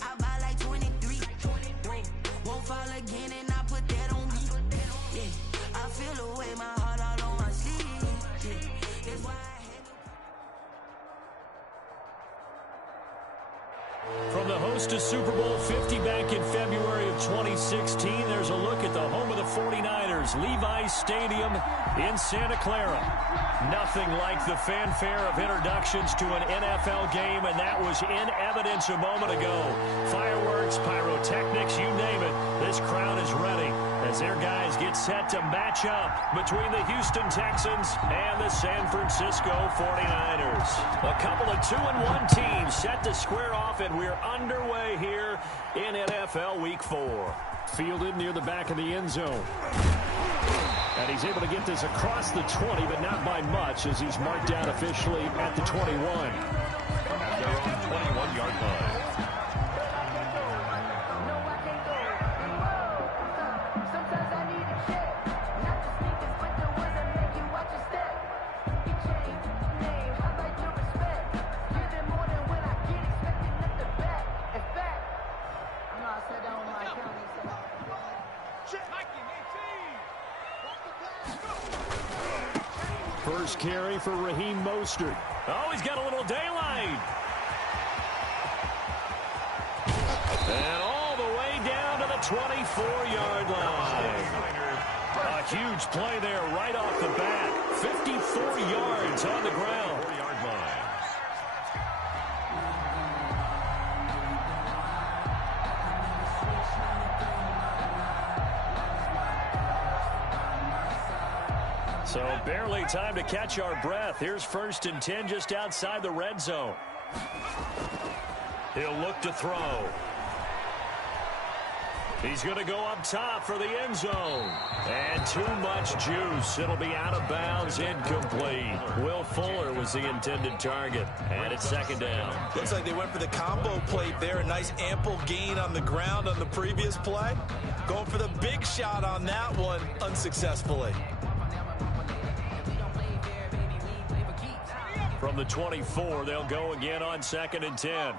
I buy like 23. Won't fall again and I put that on me. Yeah, I feel away my heart all on my sleeve. Yeah, that's why I had to. From the host to Super Bowl 50 back in February of 2016, there's a look at the home of the 49ers, Levi's Stadium in Santa Clara. Nothing like the fanfare of introductions to an NFL game, and that was in evidence a moment ago. Fireworks, pyrotechnics, you name it. This crowd is ready as their guys get set to match up between the Houston Texans and the San Francisco 49ers. A couple of 2-1 teams set to square off, and we're underway here in NFL Week 4. Fielded near the back of the end zone. And he's able to get this across the 20, but not by much, as he's marked down officially at the 21. At their own 21-yard line. First carry for Raheem Mostert. Oh, he's got a little daylight. And all the way down to the 24-yard line. A huge play there right off the bat. 54 yards on the ground. 4-yard line. So barely time to catch our breath. Here's 1st and 10 just outside the red zone. He'll look to throw. He's going to go up top for the end zone. And too much juice. It'll be out of bounds, incomplete. Will Fuller was the intended target. And it's 2nd down. Looks like they went for the combo plate there. A nice ample gain on the ground on the previous play. Going for the big shot on that one unsuccessfully. From the 24, they'll go again on 2nd and 10.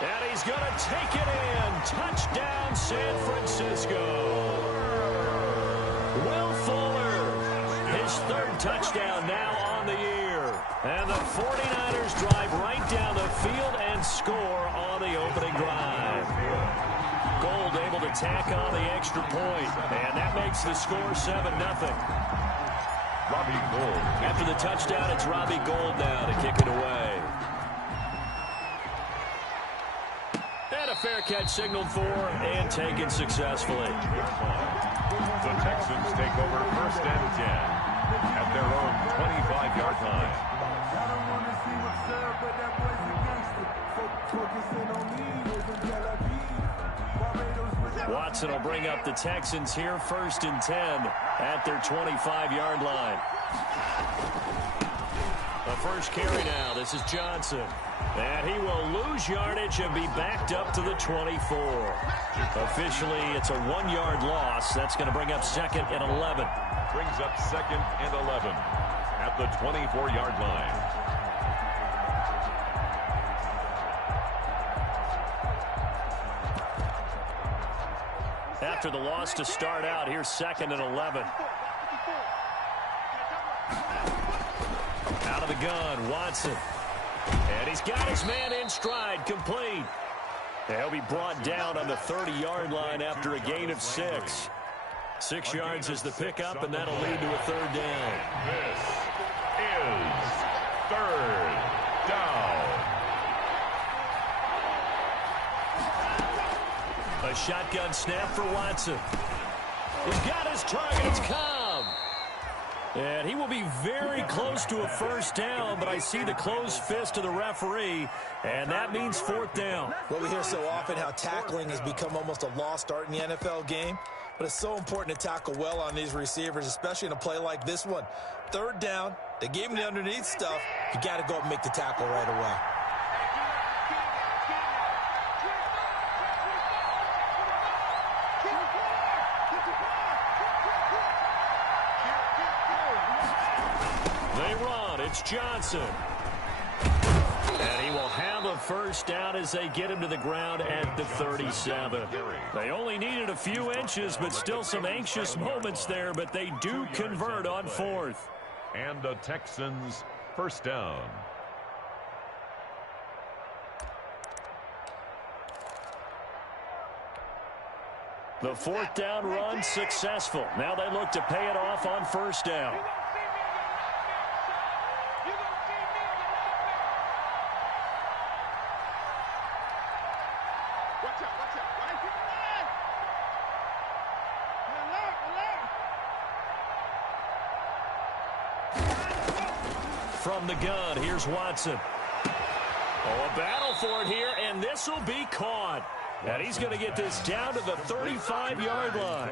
And he's going to take it in. Touchdown, San Francisco. Will Fuller, his 3rd touchdown now on the year. And the 49ers drive right down the field and score on the opening drive. Gold able to tack on the extra point, and that makes the score 7-0. Robbie Gould. After the touchdown, it's Robbie Gould now to kick it away. And a fair catch signaled for and taken successfully. The Texans take over 1st and 10 at their own 25-yard line. I don't want to see what's up, but that boy's against it. Focusing on me, Watson will bring up the Texans here, 1st and 10 at their 25-yard line. The first carry now. This is Johnson. And he will lose yardage and be backed up to the 24. Officially, it's a 1-yard loss. That's going to bring up 2nd and 11. Brings up 2nd and 11 at the 24-yard line. After the loss to start out, here's 2nd and 11. Out of the gun, Watson. And he's got his man in stride, complete. And he'll be brought down on the 30-yard line after a gain of 6. 6 yards is the pickup, and that'll lead to a 3rd down. This is 3rd down. A shotgun snap for Watson. He's got his target. It's Cobb. And he will be very close to a 1st down, but I see the closed fist of the referee, and that means 4th down. Well, we hear so often how tackling has become almost a lost art in the NFL game, but it's so important to tackle well on these receivers, especially in a play like this one. 3rd down, they gave him the underneath stuff. You got to go up and make the tackle right away. They run. It's Johnson. And he will have a first down as they get him to the ground at the 37. They only needed a few inches, but still some anxious moments there, but they do convert on fourth. And the Texans first down. The fourth down run successful. Now they look to pay it off on first down. From the gun, here's Watson. Oh, a battle for it here, and this will be caught. And he's going to get this down to the 35-yard line.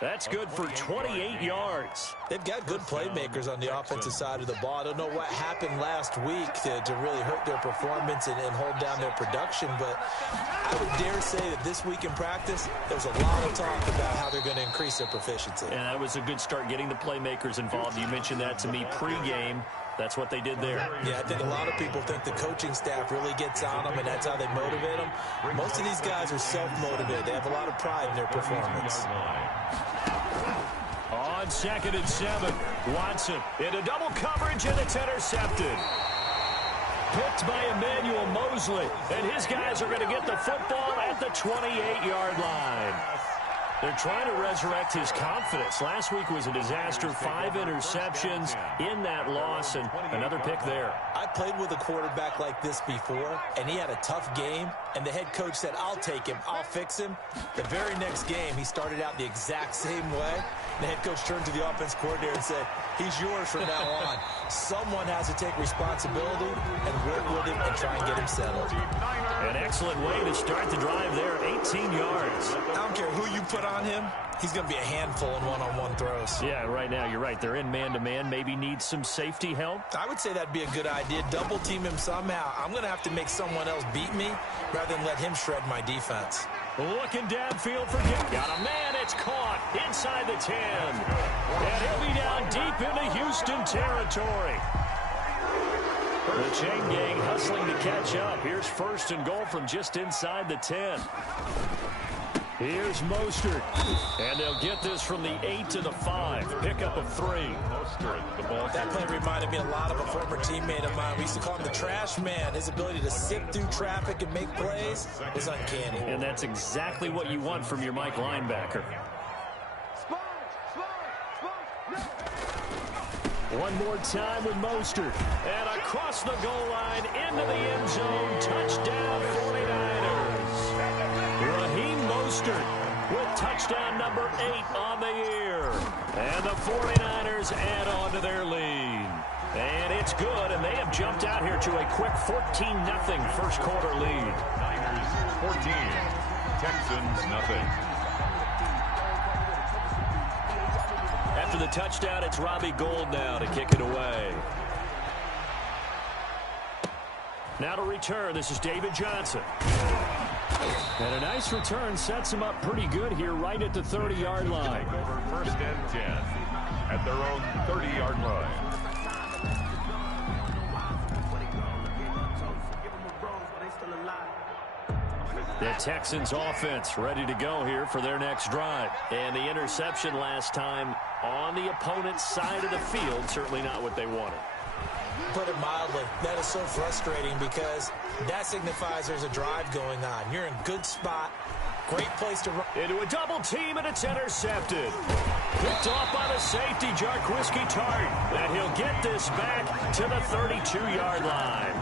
That's good for 28 yards. They've got good playmakers on the offensive side of the ball. I don't know what happened last week to really hurt their performance and hold down their production, but I would dare say that this week in practice, there's a lot of talk about how they're going to increase their proficiency. And that was a good start getting the playmakers involved. You mentioned that to me pregame. That's what they did there. Yeah, I think a lot of people think the coaching staff really gets on them, and that's how they motivate them. Most of these guys are self-motivated. They have a lot of pride in their performance. On 2nd and 7, Watson into double coverage, and it's intercepted. Picked by Emmanuel Mosley, and his guys are going to get the football at the 28-yard line. They're trying to resurrect his confidence. Last week was a disaster, 5 interceptions in that loss, and another pick there. I played with a quarterback like this before, and he had a tough game, and the head coach said, I'll take him, I'll fix him. The very next game, he started out the exact same way. The head coach turned to the offense coordinator and said, he's yours from now on. Someone has to take responsibility and work with him and try and get him settled. An excellent way to start the drive there, 18 yards. I don't care who you put on him, he's going to be a handful in one-on-one throws. Yeah, right now, you're right. They're in man-to-man, maybe need some safety help. I would say that'd be a good idea. Double team him somehow. I'm going to have to make someone else beat me rather than let him shred my defense. Looking downfield for Dick. Got a man. It's caught inside the 10. And he'll be down deep into Houston territory. The chain gang hustling to catch up. Here's 1st and goal from just inside the 10. Here's Mostert. And they'll get this from the 8 to the 5. Pickup of 3. Mostert, the ball. That play reminded me a lot of a former teammate of mine. We used to call him the trash man. His ability to sift through traffic and make plays was uncanny. And that's exactly what you want from your Mike linebacker. One more time with Mostert. And across the goal line into the end zone. Touchdown 49ers. Raheem Mostert with touchdown number 8 on the year. And the 49ers add on to their lead. And it's good, and they have jumped out here to a quick 14-0 first quarter lead. Niners 14, Texans nothing. After the touchdown, it's Robbie Gould now to kick it away. Now to return, this is David Johnson. And a nice return sets him up pretty good here right at the 30-yard line. Over 1st and 10 at their own 30-yard line. The Texans offense ready to go here for their next drive. And the interception last time on the opponent's side of the field, certainly not what they wanted. Put it mildly, that is so frustrating because that signifies there's a drive going on. You're in good spot. Great place to run. Into a double team, and it's intercepted. Picked off by the safety, Jarquiski Tart. And he'll get this back to the 32-yard line.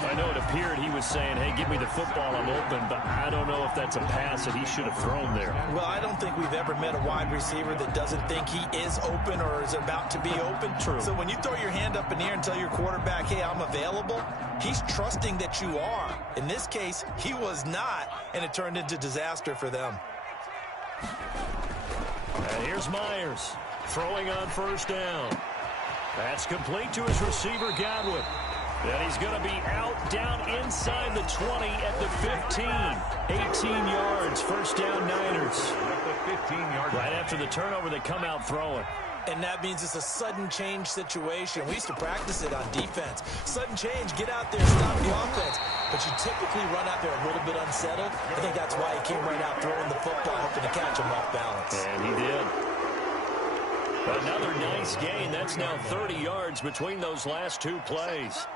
I know it appeared he was saying, hey, give me the football, I'm open, but I don't know if that's a pass that he should have thrown there. Well, I don't think we've ever met a wide receiver that doesn't think he is open or is about to be open. True. So when you throw your hand up in the air and tell your quarterback, hey, I'm available, he's trusting that you are. In this case, he was not, and it turned into disaster for them. And here's Myers throwing on first down. That's complete to his receiver, Godwin. And he's going to be out down inside the 20 at the 15. 18 yards, first down Niners. At the 15-yard line. Right after the turnover, they come out throwing. And that means it's a sudden change situation. We used to practice it on defense. Sudden change, get out there, stop the offense. But you typically run out there a little bit unsettled. I think that's why he came right out throwing the football, hoping to catch him off balance. And he did. Another nice gain. That's now 30 yards between those last two plays.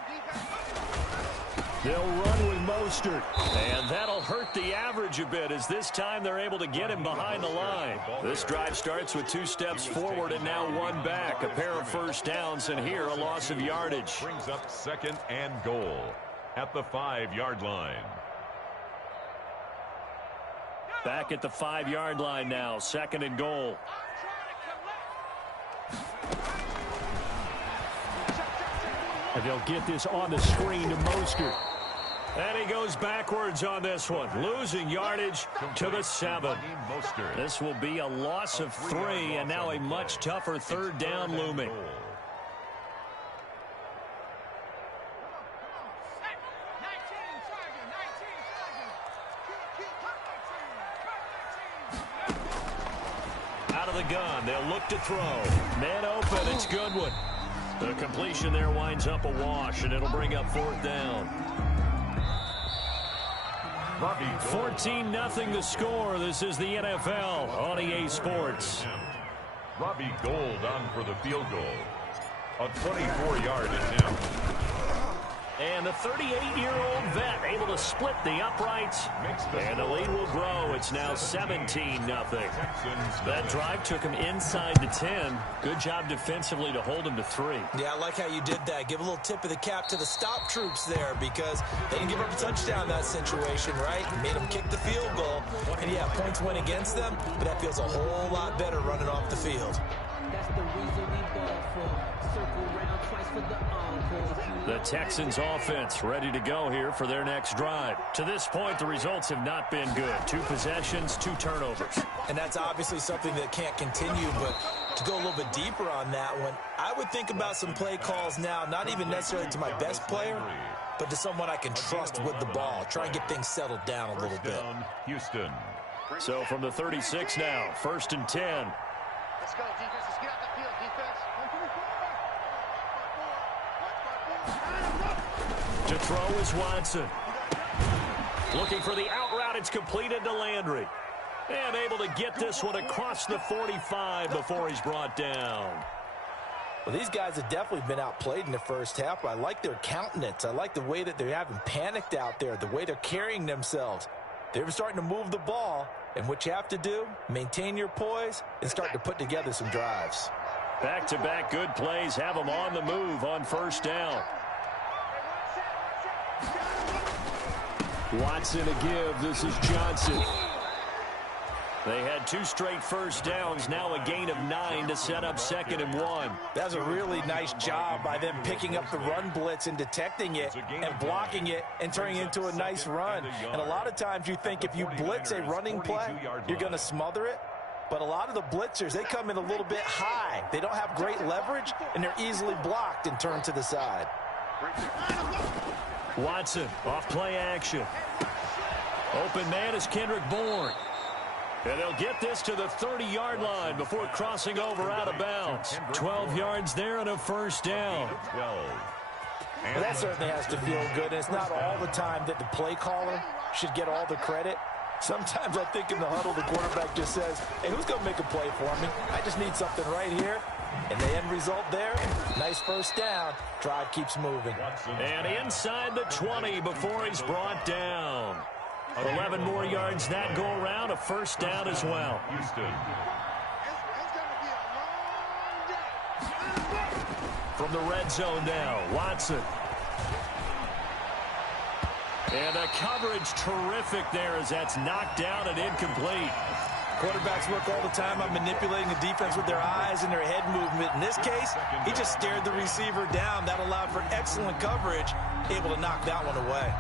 They'll run with Mostert. And that'll hurt the average a bit as this time they're able to get him behind the line. This drive starts with 2 steps forward and now 1 back. A pair of first downs and here a loss of yardage. Brings up 2nd and goal at the 5-yard line. Back at the 5-yard line now. 2nd and goal. And they'll get this on the screen to Mostert. And he goes backwards on this one, losing yardage to the 7. This will be a loss of 3, and now a much tougher 3rd down looming. Out of the gun, they'll look to throw. Man open, it's Goodwin. The completion there winds up a wash, and it'll bring up 4th down. 14-0 the score. This is the NFL on EA Sports. Robbie Gould on for the field goal. A 24-yard attempt. And the 38-year-old vet able to split the uprights. And the lead will grow. It's now 17-0. That drive took him inside the 10. Good job defensively to hold him to 3. Yeah, I like how you did that. Give a little tip of the cap to the stop troops there because they didn't give up a touchdown in that situation, right? Made them kick the field goal. And, yeah, points went against them, but that feels a whole lot better running off the field. That's the reason we ball for. Circle round twice for the encore. The Texans offense ready to go here for their next drive. To this point, the results have not been good. 2 possessions, 2 turnovers. And that's obviously something that can't continue, but to go a little bit deeper on that one, I would think about some play calls now, not even necessarily to my best player, but to someone I can trust with the ball. Try and get things settled down a little bit. Houston. So from the 36 now, 1st and 10. Let's go, defense. Let's get out the field, defense. To throw is Watson. Looking for the out route. It's completed to Landry. And able to get this one across the 45 before he's brought down. Well, these guys have definitely been outplayed in the first half. I like their countenance. I like the way that they're having panicked out there, the way they're carrying themselves. They're starting to move the ball, and what you have to do, maintain your poise and start to put together some drives. Back-to-back good plays have them on the move on 1st down. Watson a give. This is Johnson. They had 2 straight first downs, now a gain of 9 to set up 2nd and 1. That's a really nice job by them picking up the run blitz and detecting it and blocking it and turning it into a nice run. And a lot of times you think if you blitz a running play, you're going to smother it. But a lot of the blitzers, they come in a little bit high. They don't have great leverage, and they're easily blocked and turned to the side. Watson off play action. Open man is Kendrick Bourne. And they'll get this to the 30-yard line before crossing over out of bounds. 12 yards there and a 1st down. Well, that certainly has to feel good. And it's not all the time that the play caller should get all the credit. Sometimes I think in the huddle, the quarterback just says, hey, who's going to make a play for me? I just need something right here. And the end result there, nice 1st down. Drive keeps moving. And inside the 20 before he's brought down. 11 more yards that go around, a 1st down as well. Houston. From the red zone now, Watson. And the coverage terrific there as that's knocked down and incomplete. Quarterbacks work all the time on manipulating the defense with their eyes and their head movement. In this case, he just stared the receiver down. That allowed for excellent coverage, able to knock that one away.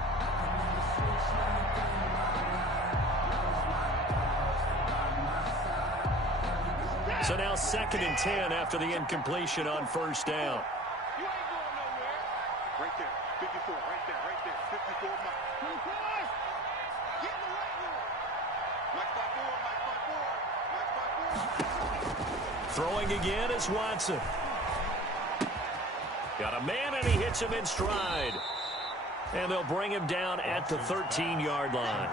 So now 2nd and 10 after the incompletion on 1st down. You ain't going nowhere. Right there. 54. Right there. Right there. 54. Mike. Get in the right one. Mike by 4. Mike by 4. Mike by 4. Throwing again is Watson. Got a man, and he hits him in stride. And they'll bring him down at the 13-yard line.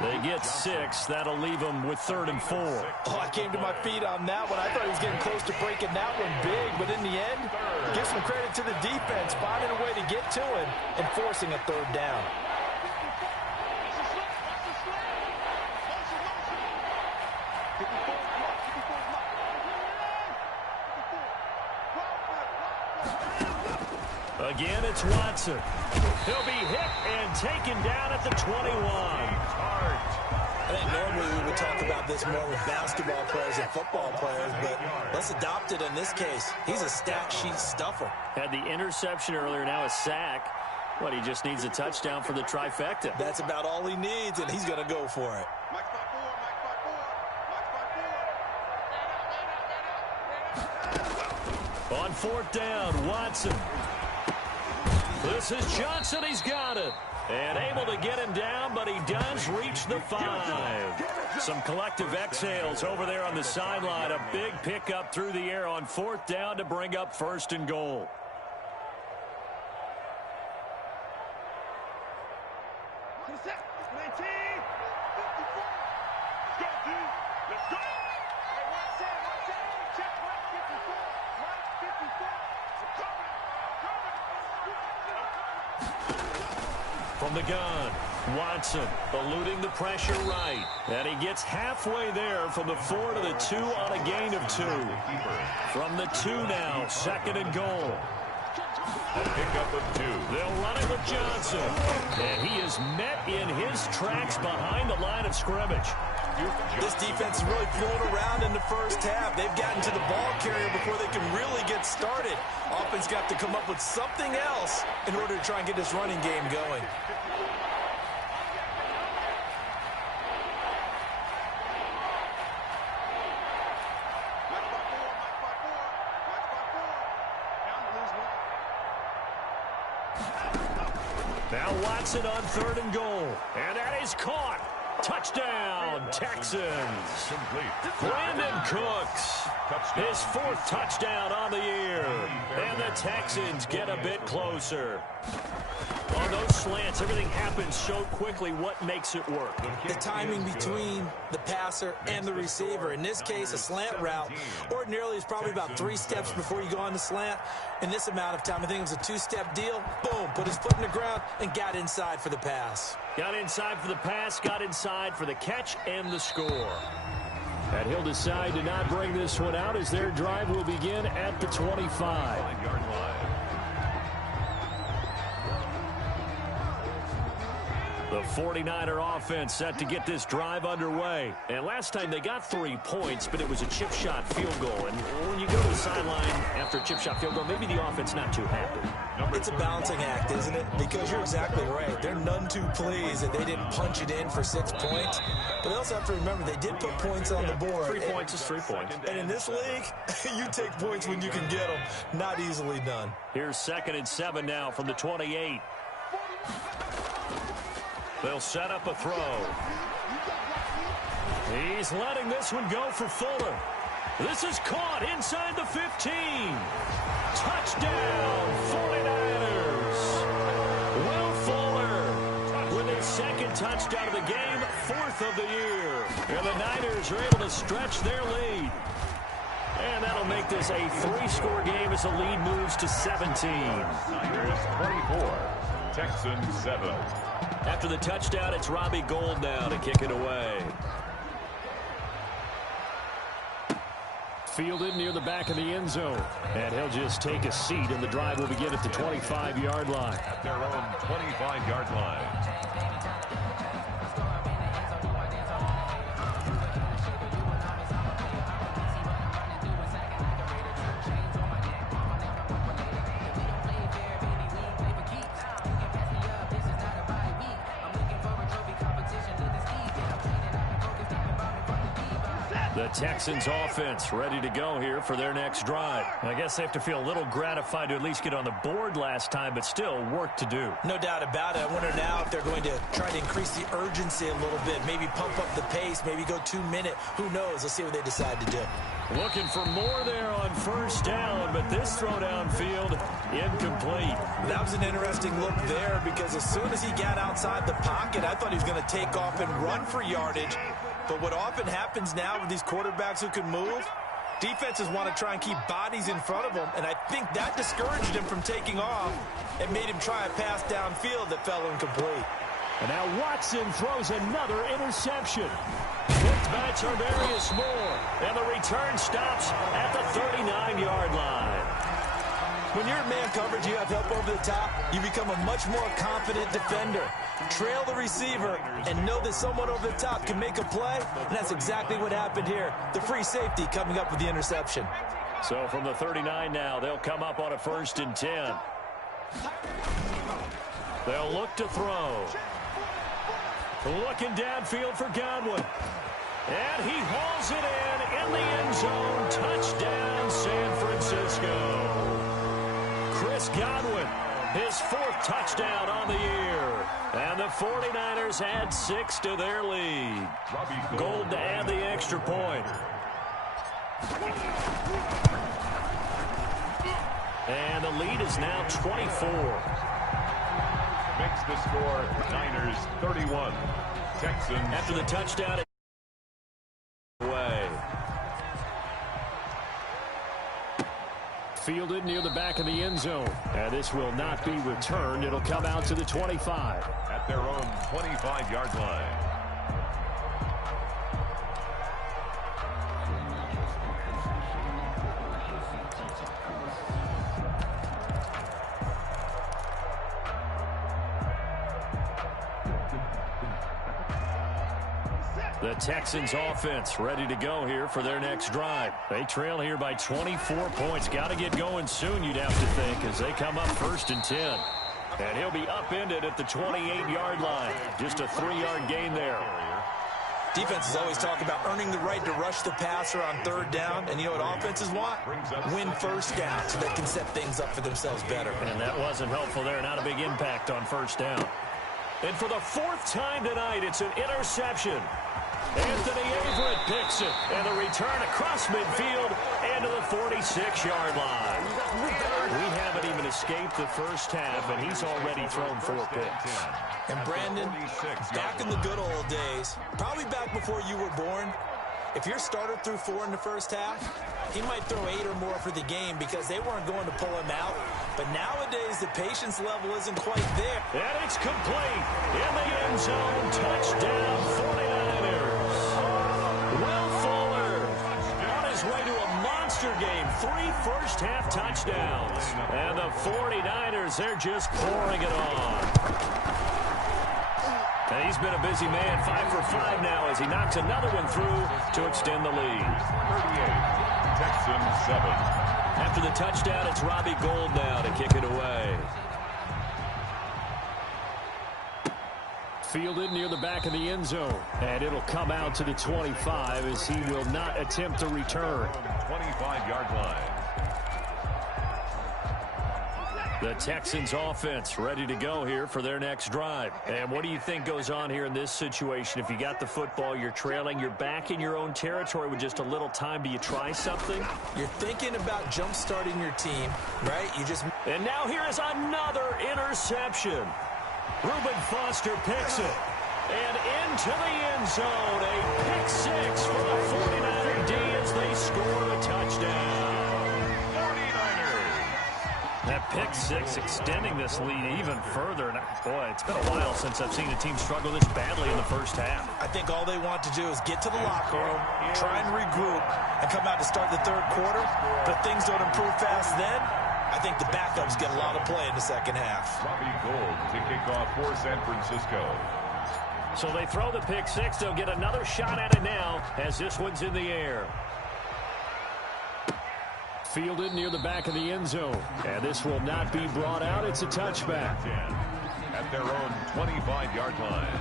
They get 6. That'll leave them with 3rd and 4. Oh, I came to my feet on that one. I thought he was getting close to breaking that one big, but in the end, give some credit to the defense, finding a way to get to him and forcing a 3rd down. Again, it's Watson. He'll be hit and taken down at the 21. I think normally we would talk about this more with basketball players and football players, but let's adopt it in this case. He's a stat sheet stuffer. Had the interception earlier, now a sack. But he just needs a touchdown for the trifecta. That's about all he needs, and he's going to go for it. On 4th down, Watson. This is Johnson. He's got it. And able to get him down, but he does reach the 5. Some collective exhales over there on the sideline. A big pickup through the air on 4th down to bring up 1st and goal. From the gun, Watson eluding the pressure right. And he gets halfway there from the 4 to the 2 on a gain of 2. From the 2 now, 2nd and goal. A pickup of 2. They'll run it with Johnson. And he is met in his tracks behind the line of scrimmage. This defense is really flown around in the first half. They've gotten to the ball carrier before they can really get started. Offense got to come up with something else in order to try and get this running game going. Now Watson on 3rd and goal. And that is caught. Touchdown, Texans. Brandon Cooks, his 4th touchdown on the year. And the Texans get a bit closer. On those slants, everything happens so quickly. What makes it work? The timing between the passer and the receiver. In this case, a slant route ordinarily is probably about 3 steps before you go on the slant. In this amount of time, I think it was a 2-step deal. Boom, put his foot in the ground and got inside for the pass. Got inside for the pass, got inside for the catch and the score. And he'll decide to not bring this one out as their drive will begin at the 25-yard line. The 49er offense set to get this drive underway. And last time they got 3 points, but it was a chip shot field goal. And when you go to the sideline after a chip shot field goal, maybe the offense not too happy. It's a balancing act, isn't it? Because you're exactly right. They're none too pleased that they didn't punch it in for 6 points. But they also have to remember they did put points on the board. 3 points is 3 points. And in this league, you take points when you can get them. Not easily done. Here's 2nd and 7 now from the 28. They'll set up a throw. He's letting this one go for Fuller. This is caught inside the 15. Touchdown, 49ers. Will Fuller with his 2nd touchdown of the game, 4th of the year. And the Niners are able to stretch their lead. And that'll make this a 3-score game as the lead moves to 17. Niners 24, Texans 7. After the touchdown, it's Robbie Gould now to kick it away. Fielded near the back of the end zone. And he'll just take a seat, and the drive will begin at the 25-yard line. At their own 25-yard line. The Texans offense ready to go here for their next drive. I guess they have to feel a little gratified to at least get on the board last time, but still work to do. No doubt about it. I wonder now if they're going to try to increase the urgency a little bit, maybe pump up the pace, maybe go 2-minute. Who knows? Let's see what they decide to do. Looking for more there on first down, but this throw downfield incomplete. That was an interesting look there because as soon as he got outside the pocket, I thought he was going to take off and run for yardage. But what often happens now with these quarterbacks who can move, defenses want to try and keep bodies in front of them, and I think that discouraged him from taking off and made him try a pass downfield that fell incomplete. And now Watson throws another interception. Picked by Tarvarius Moore, and the return stops at the 39-yard line. When you're in man coverage, you have help over the top, you become a much more confident defender. Trail the receiver and know that someone over the top can make a play, and that's exactly what happened here. The free safety coming up with the interception. So from the 39 now, they'll come up on a 1st and 10. They'll look to throw. Looking downfield for Godwin. And he hauls it in the end zone. Touchdown, San Francisco. Chris Godwin, his 4th touchdown on the year. And the 49ers add 6 to their lead. Gold to add the extra point. And the lead is now 24. Makes the score Niners 31. Texans. After the touchdown. Away. Fielded near the back of the end zone. And this will not be returned. It'll come out to the 25. At their own 25-yard line. The Texans offense ready to go here for their next drive. They trail here by 24 points. Got to get going soon, you'd have to think, as they come up 1st and 10. And he'll be upended at the 28-yard line. Just a 3-yard gain there. Defenses always talk about earning the right to rush the passer on 3rd down. And you know what offenses want? Win 1st down so they can set things up for themselves better. And that wasn't helpful there. Not a big impact on 1st down. And for the 4th time tonight, it's an interception. Anthony Everett picks it, and the return across midfield and to the 46-yard line. We haven't even escaped the first half, and he's already thrown 4 picks. And Brandon, back in the good old days, probably back before you were born, if your starter threw 4 in the first half, he might throw 8 or more for the game because they weren't going to pull him out. But nowadays, the patience level isn't quite there. And it's complete in the end zone. Touchdown, 49ers. Will Fuller on his way to a monster game. 3 first-half touchdowns. And the 49ers, they're just pouring it on. And he's been a busy man, 5 for 5 now as he knocks another one through to extend the lead. 38, Texans 7. After the touchdown, it's Robbie Gould now to kick it away. Fielded near the back of the end zone. And it'll come out to the 25 as he will not attempt to return. 25-yard line. The Texans offense ready to go here for their next drive. And what do you think goes on here in this situation? If you got the football, you're trailing, you're back in your own territory with just a little time. Do you try something? You're thinking about jump-starting your team, right? And now here is another interception. Reuben Foster picks it. And into the end zone, a pick 6 for the 49er D as they score a touchdown. That pick 6 extending this lead even further. And boy, it's been a while since I've seen a team struggle this badly in the first half. I think all they want to do is get to the locker room, try and regroup, and come out to start the 3rd quarter. But if things don't improve fast then, I think the backups get a lot of play in the second half. Robbie Gould to kick off for San Francisco. So they throw the pick 6. They'll get another shot at it now as this one's in the air. Fielded near the back of the end zone. And this will not be brought out. It's a touchback. At their own 25-yard line.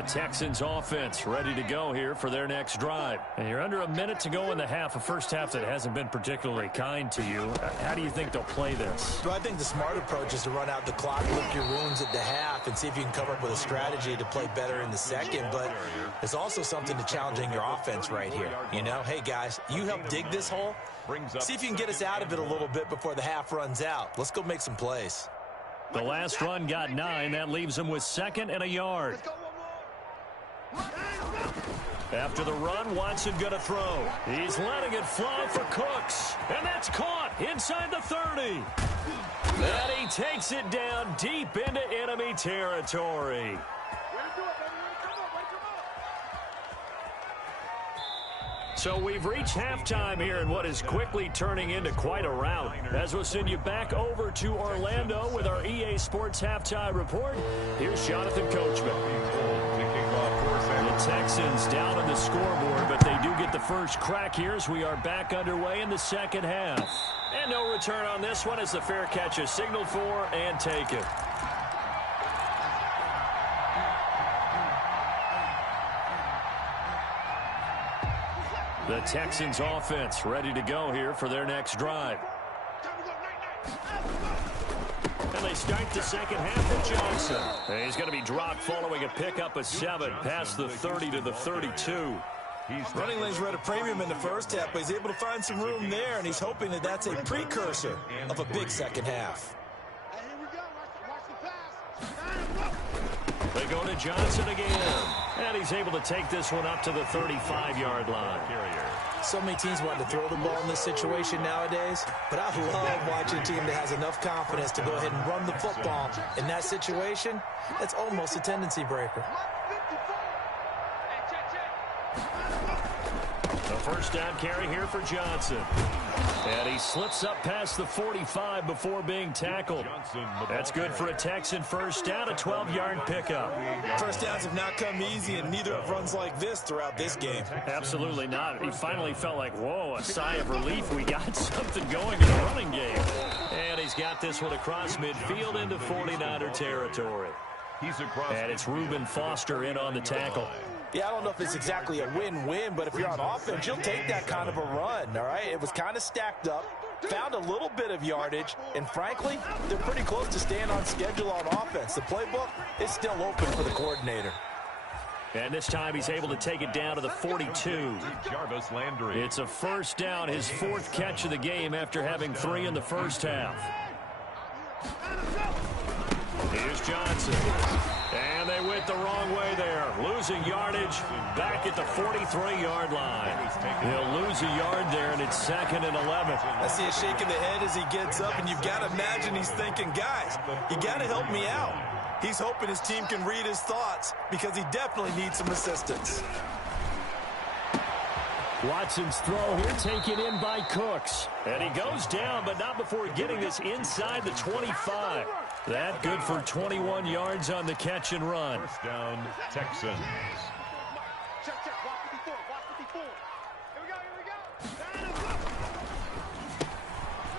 The Texans offense ready to go here for their next drive. And you're under a minute to go in the half, a first half that hasn't been particularly kind to you. How do you think they'll play this? Well, I think the smart approach is to run out the clock, lick your wounds at the half, and see if you can come up with a strategy to play better in the second. But there's also something to challenging your offense right here. You know, hey, guys, you help dig this hole. See if you can get us out of it a little bit before the half runs out. Let's go make some plays. The last run got 9. That leaves him with 2nd and a yard. After the run, Watson going to throw. He's letting it fly for Cooks. And that's caught inside the 30. And he takes it down deep into enemy territory. So we've reached halftime here in what is quickly turning into quite a rout. As we'll send you back over to Orlando with our EA Sports Halftime Report, here's Jonathan Coachman. The Texans down on the scoreboard, but they do get the first crack here as we are back underway in the second half. And no return on this one as the fair catch is signaled for and taken. The Texans offense ready to go here for their next drive. And they start the second half with Johnson. And he's going to be dropped following a pickup of 7 past the 30 to the 32. Running lanes were at a premium in the first half, but he's able to find some room there, and he's hoping that that's a precursor of a big second half. They go to Johnson again. And he's able to take this one up to the 35-yard line. So many teams want to throw the ball in this situation nowadays, but I love watching a team that has enough confidence to go ahead and run the football. In that situation, that's almost a tendency breaker. The first down carry here for Johnson. And he slips up past the 45 before being tackled. That's good for a Texan first down, a 12-yard pickup. First downs have not come easy, and neither have runs like this throughout this game. Absolutely not. He finally felt like, whoa, a sigh of relief. We got something going in the running game. And he's got this one across midfield into 49er territory. And it's Reuben Foster in on the tackle. Yeah, I don't know if it's exactly a win-win, but if you're on offense, you'll take that kind of a run, all right? It was kind of stacked up, found a little bit of yardage, and frankly, they're pretty close to staying on schedule on offense. The playbook is still open for the coordinator. And this time he's able to take it down to the 42. Jarvis Landry. It's a first down, his 4th catch of the game after having 3 in the first half. Here's Johnson. And they went the wrong way there. Losing yardage back at the 43-yard line. They'll lose a yard there, and it's 2nd and 11. I see a shake of the head as he gets up, and you've got to imagine he's thinking, guys, you got to help me out. He's hoping his team can read his thoughts because he definitely needs some assistance. Watson's throw here taken in by Cooks. And he goes down, but not before getting this inside the 25. That good for 21 yards on the catch and run. First down, Texans. Check, watch 54, watch 54. Here we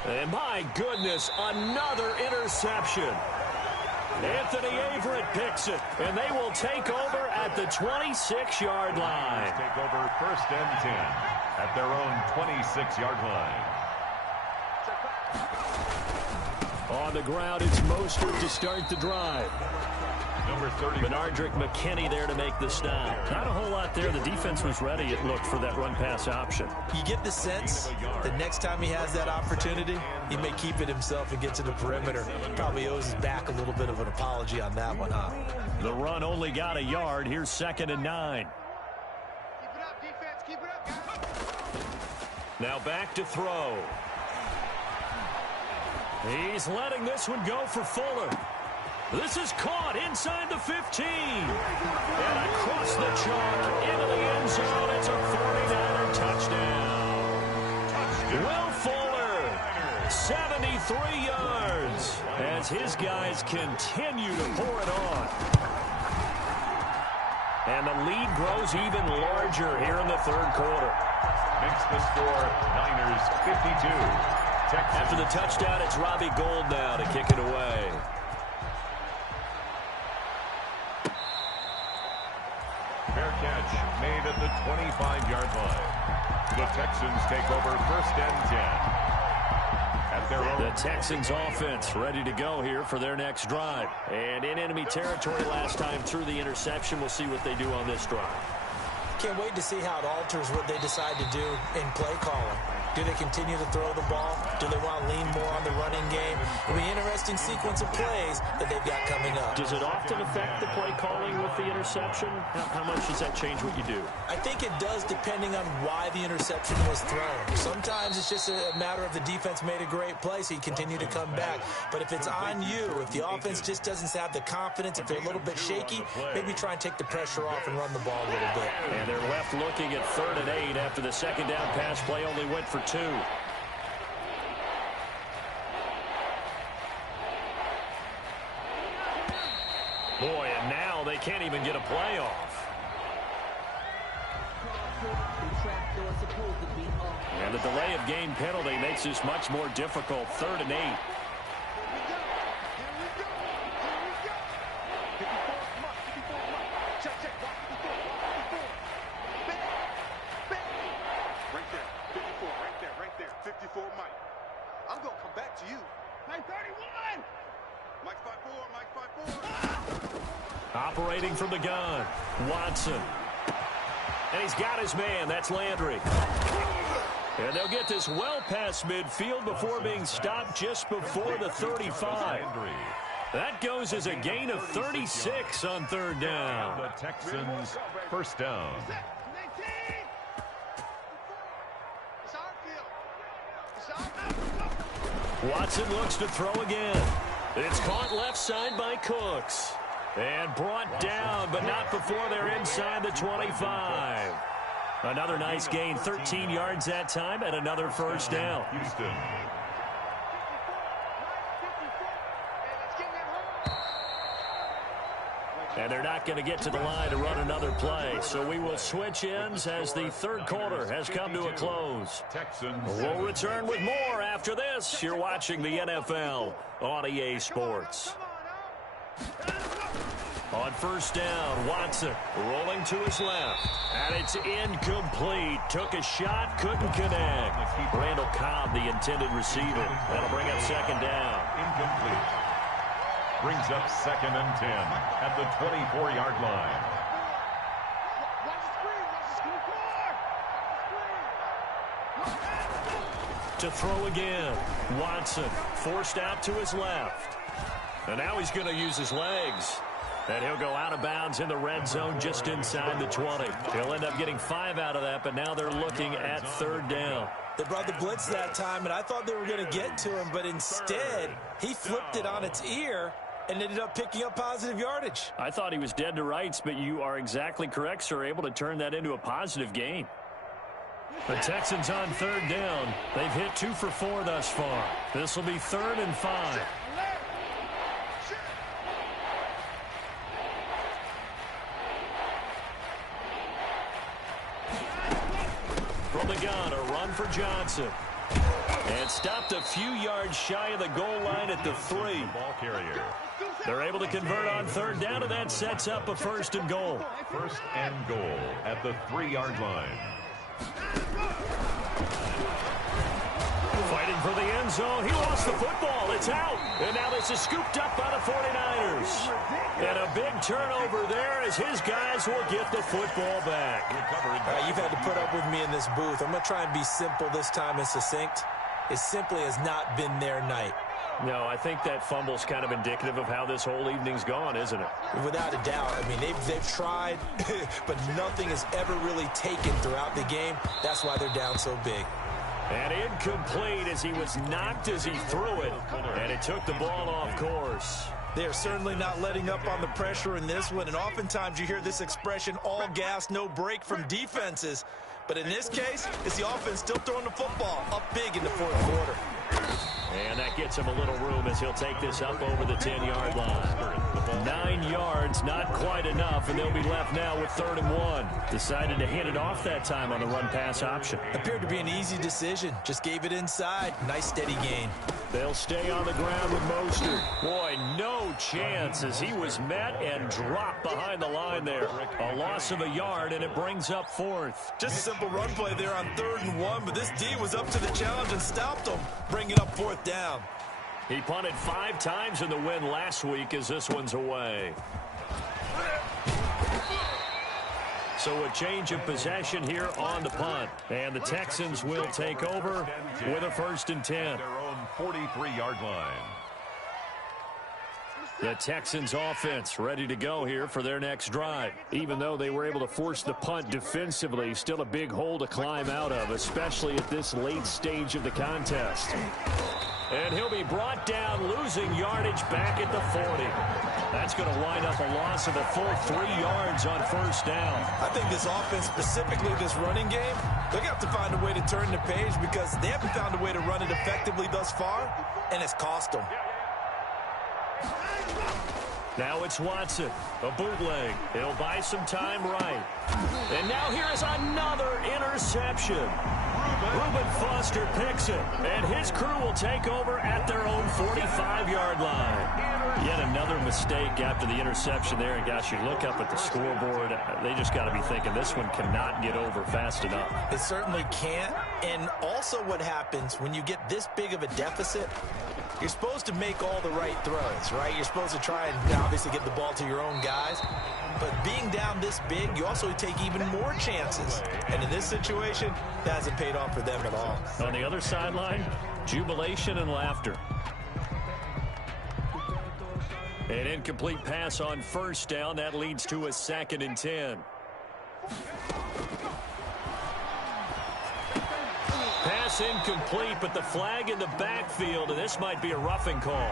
go. And my goodness, another interception. Anthony Averett picks it, and they will take over at the 26-yard line. Take over 1st and 10 at their own 26-yard line. On the ground, it's Mostert to start the drive. Number 30. Benardrick McKinney there to make the stop. Not a whole lot there. The defense was ready, it looked, for that run-pass option. You get the sense that next time he has that opportunity, he may keep it himself and get to the perimeter. Probably owes his back a little bit of an apology on that one, huh? The run only got a yard. Here's 2nd and 9. Keep it up, defense. Keep it up, guys. Now back to throw. He's letting this one go for Fuller. This is caught inside the 15. And across the chalk into the end zone. It's a 49er touchdown. Will Fuller, 73 yards, as his guys continue to pour it on. And the lead grows even larger here in the 3rd quarter. Makes the score Niners 52. Texans. After the touchdown, it's Robbie Gould now to kick it away. catch made at the 25-yard line. The Texans take over 1st and 10. At their own. The Texans offense ready to go here for their next drive. And in enemy territory last time through the interception. We'll see what they do on this drive. Can't wait to see how it alters what they decide to do in play calling. Do they continue to throw the ball? Do they want to lean more on the running game? It'll be an interesting sequence of plays that they've got coming up. Does it often affect the play calling with the interception? How much does that change what you do? I think it does depending on why the interception was thrown. Sometimes it's just a matter of the defense made a great play, so you continue to come back. But if it's on you, if the offense just doesn't have the confidence, if they're a little bit shaky, maybe try and take the pressure off and run the ball a little bit. And they're left looking at 3rd and 8 after the second down pass play only went for 2. Boy, and now they can't even get a play off. And the delay of game penalty makes this much more difficult. 3rd and 8. Operating from the gun, Watson. And he's got his man. That's Landry. And they'll get this well past midfield before being stopped just before the 35. That goes as a gain of 36 on 3rd down. The Texans 1st down. Watson looks to throw again. It's caught left side by Cooks. And brought down, but not before they're inside the 25. Another nice gain, 13 yards that time, and another 1st down. Houston. And they're not going to get to the line to run another play. So we will switch ends as the 3rd quarter has come to a close. We'll return with more after this. You're watching the NFL on EA Sports. On 1st down, Watson rolling to his left. And it's incomplete. Took a shot, couldn't connect. Randall Cobb, the intended receiver. That'll bring up 2nd down. Incomplete. Brings up 2nd and 10 at the 24-yard line. To throw again. Watson forced out to his left. And now he's going to use his legs. And he'll go out of bounds in the red zone just inside the 20. He'll end up getting 5 out of that, but now they're looking at 3rd down. They brought the blitz that time, and I thought they were going to get to him, but instead he flipped it on its ear and ended up picking up positive yardage. I thought he was dead to rights, but you are exactly correct, sir, able to turn that into a positive gain. The Texans on 3rd down. They've hit 2 for 4 thus far. This will be 3rd and 5. From the gun, a run for Johnson. And stopped a few yards shy of the goal line at the 3. Ball carrier. They're able to convert on 3rd down, and that sets up a 1st and goal. 1st and goal at the 3-yard line. Fighting for the end zone. He lost the football. It's out. And now this is scooped up by the 49ers. And a big turnover there as his guys will get the football back. You've had to put up with me in this booth. I'm going to try and be simple this time and succinct. It simply has not been their night. No, I think that fumble's kind of indicative of how this whole evening's gone, isn't it? Without a doubt. I mean, they've tried, but nothing has ever really taken throughout the game. That's why they're down so big. And incomplete as he was knocked as he threw it. And it took the ball off course. They are certainly not letting up on the pressure in this one. And oftentimes you hear this expression, all gas, no break from defenses. But in this case, it's the offense still throwing the football up big in the 4th quarter. And that gets him a little room as he'll take this up over the 10-yard line. 9 yards, not quite enough, and they'll be left now with 3rd and 1. Decided to hit it off that time on the run-pass option. Appeared to be an easy decision. Just gave it inside. Nice steady gain. They'll stay on the ground with Mostert. Boy, no chance as he was met and dropped behind the line there. A loss of a yard, and it brings up fourth. Just a simple run play there on 3rd and 1, but this D was up to the challenge and stopped him, bringing up 4th down. He punted 5 times in the win last week as this one's away. So a change of possession here on the punt. And the Texans will take over with a 1st and 10. Their own 43-yard line. The Texans offense ready to go here for their next drive. Even though they were able to force the punt defensively, still a big hole to climb out of, especially at this late stage of the contest. And he'll be brought down, losing yardage back at the 40. That's going to wind up a loss of a full 3 yards on 1st down. I think this offense, specifically this running game, they're going to have to find a way to turn the page because they haven't found a way to run it effectively thus far, and it's cost them. Now it's Watson, a bootleg. He'll buy some time right. And now here is another interception. Reuben Foster picks it, and his crew will take over at their own 45-yard line. Yet another mistake after the interception there. And, gosh, you look up at the scoreboard, they just got to be thinking this one cannot get over fast enough. It certainly can't. And also what happens when you get this big of a deficit, you're supposed to make all the right throws, right? You're supposed to try and obviously get the ball to your own guys. But being down this big, you also take even more chances. And in this situation, that hasn't paid off for them at all. On the other sideline, jubilation and laughter. An incomplete pass on 1st down. That leads to a 2nd and 10. Pass incomplete, but the flag in the backfield, and this might be a roughing call.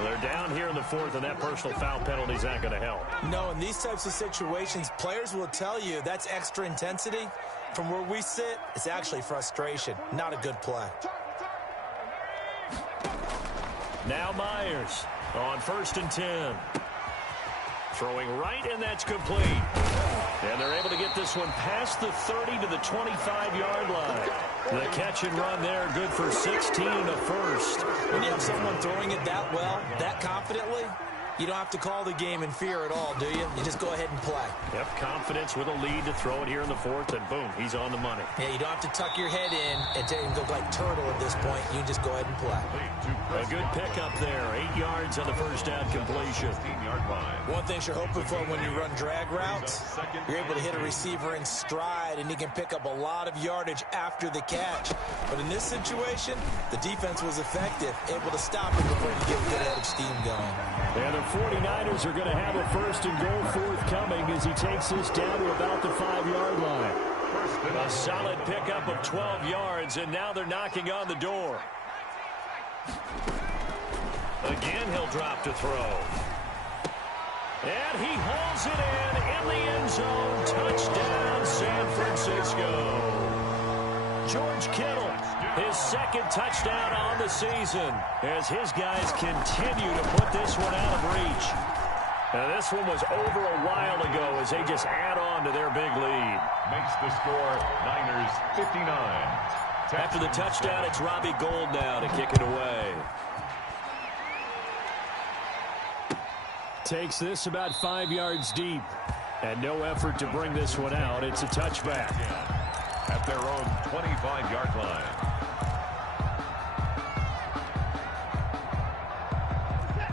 They're down here in the 4th, and that personal foul penalty is not going to help. No, in these types of situations, players will tell you that's extra intensity. From where we sit, it's actually frustration, not a good play. Now Myers on 1st and 10. Throwing right, and that's complete. And they're able to get this one past the 30 to the 25-yard line. The catch and run there, good for 16 and a 1st. When you have someone throwing it that well, that confidently, you don't have to call the game in fear at all, do you? You just go ahead and play. Yep, confidence with a lead to throw it here in the 4th, and boom, he's on the money. Yeah, you don't have to tuck your head in and go like turtle at this point. You just go ahead and play. A good pickup there, 8 yards on the 1st down completion. 15-yard line. One thing you're hoping for when you run drag routes, you're able to hit a receiver in stride, and he can pick up a lot of yardage after the catch. But in this situation, the defense was effective, able to stop him before you get a good head of steam going. And the 49ers are going to have a 1st and goal forthcoming as he takes this down to about the 5-yard line. A solid pickup of 12 yards, and now they're knocking on the door. Again, he'll drop to throw. And he hauls it in the end zone. Touchdown, San Francisco. George Kittle, his 2nd touchdown on the season as his guys continue to put this one out of reach. Now, this one was over a while ago as they just add on to their big lead. Makes the score Niners 59. After the touchdown, it's Robbie Gould now to kick it away. Takes this about 5 yards deep. And no effort to bring this one out. It's a touchback. At their own 25-yard line.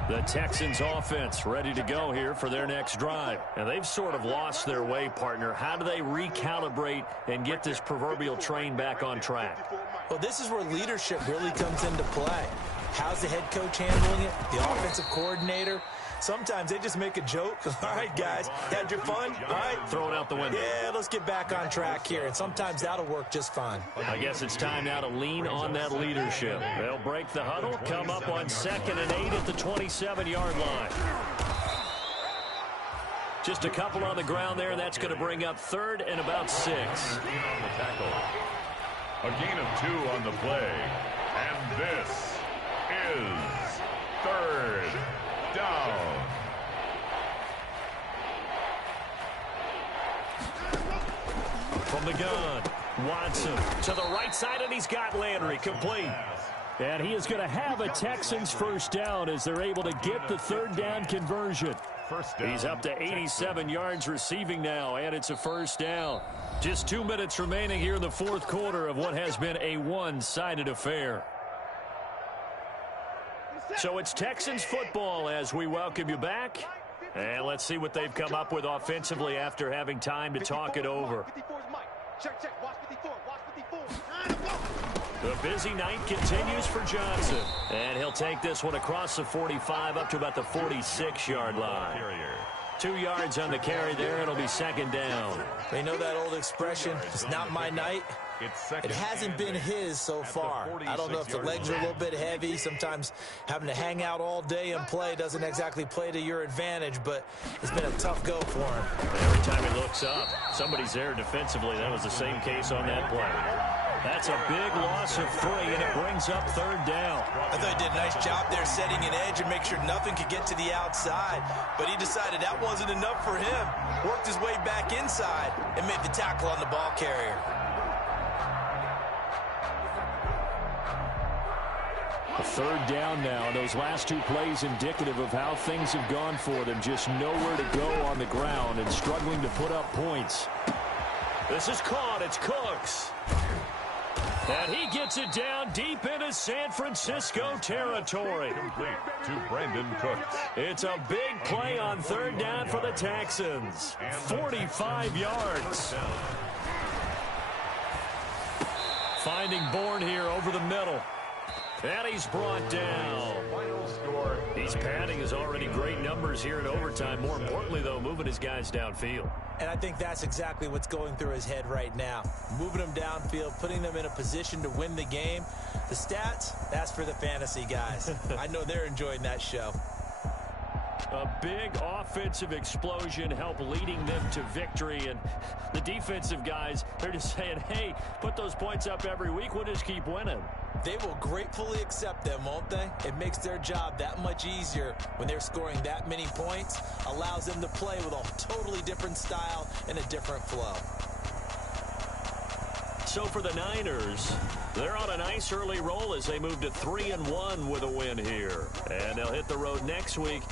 The Texans offense ready to go here for their next drive. And they've sort of lost their way, partner. How do they recalibrate and get this proverbial train back on track? Well, this is where leadership really comes into play. How's the head coach handling it? The offensive coordinator? Sometimes they just make a joke. All right, guys, had your fun? All right. Throw it out the window. Yeah, let's get back on track here. And sometimes that'll work just fine. I guess it's time now to lean on that leadership. They'll break the huddle, come up on 2nd and 8 at the 27-yard line. Just a couple on the ground there, and that's going to bring up 3rd and about 6. A gain of 2 on the play. And this is 3rd down. From the gun, Watson to the right side, and he's got Landry complete. And he is going to have a Texans first down as they're able to get the third down conversion. He's up to 87 yards receiving now, and it's a first down. Just 2 minutes remaining here in the fourth quarter of what has been a one-sided affair. So it's Texans football as we welcome you back. And let's see what they've come up with offensively after having time to talk it over. The busy night continues for Johnson. And he'll take this one across the 45 up to about the 46-yard line. 2 yards on the carry there. It'll be second down. They know that old expression, it's not my night. It hasn't been his so far. I don't know if the legs are a little bit heavy. Sometimes having to hang out all day and play doesn't exactly play to your advantage, but it's been a tough go for him. Every time he looks up, somebody's there defensively. That was the same case on that play. That's a big loss of 3, and it brings up third down. I thought he did a nice job there setting an edge and make sure nothing could get to the outside, but he decided that wasn't enough for him. Worked his way back inside and made the tackle on the ball carrier. A third down now, and those last 2 plays indicative of how things have gone for them. Just nowhere to go on the ground and struggling to put up points. This is caught. It's Cooks. And he gets it down deep into San Francisco territory. Complete to Brandon Cooks. It's a big play on third down for the Texans. 45 yards. Finding Bourne here over the middle. And he's brought down. He's padding his already great numbers here in overtime. More importantly, though, moving his guys downfield. And I think that's exactly what's going through his head right now. Moving them downfield, putting them in a position to win the game. The stats, that's for the fantasy guys. I know they're enjoying that show. A big offensive explosion helped leading them to victory. And the defensive guys, they're just saying, hey, put those points up every week. We'll just keep winning. They will gratefully accept them, won't they? It makes their job that much easier when they're scoring that many points. Allows them to play with a totally different style and a different flow. So for the Niners, they're on a nice early roll as they move to 3-1 with a win here. And they'll hit the road next week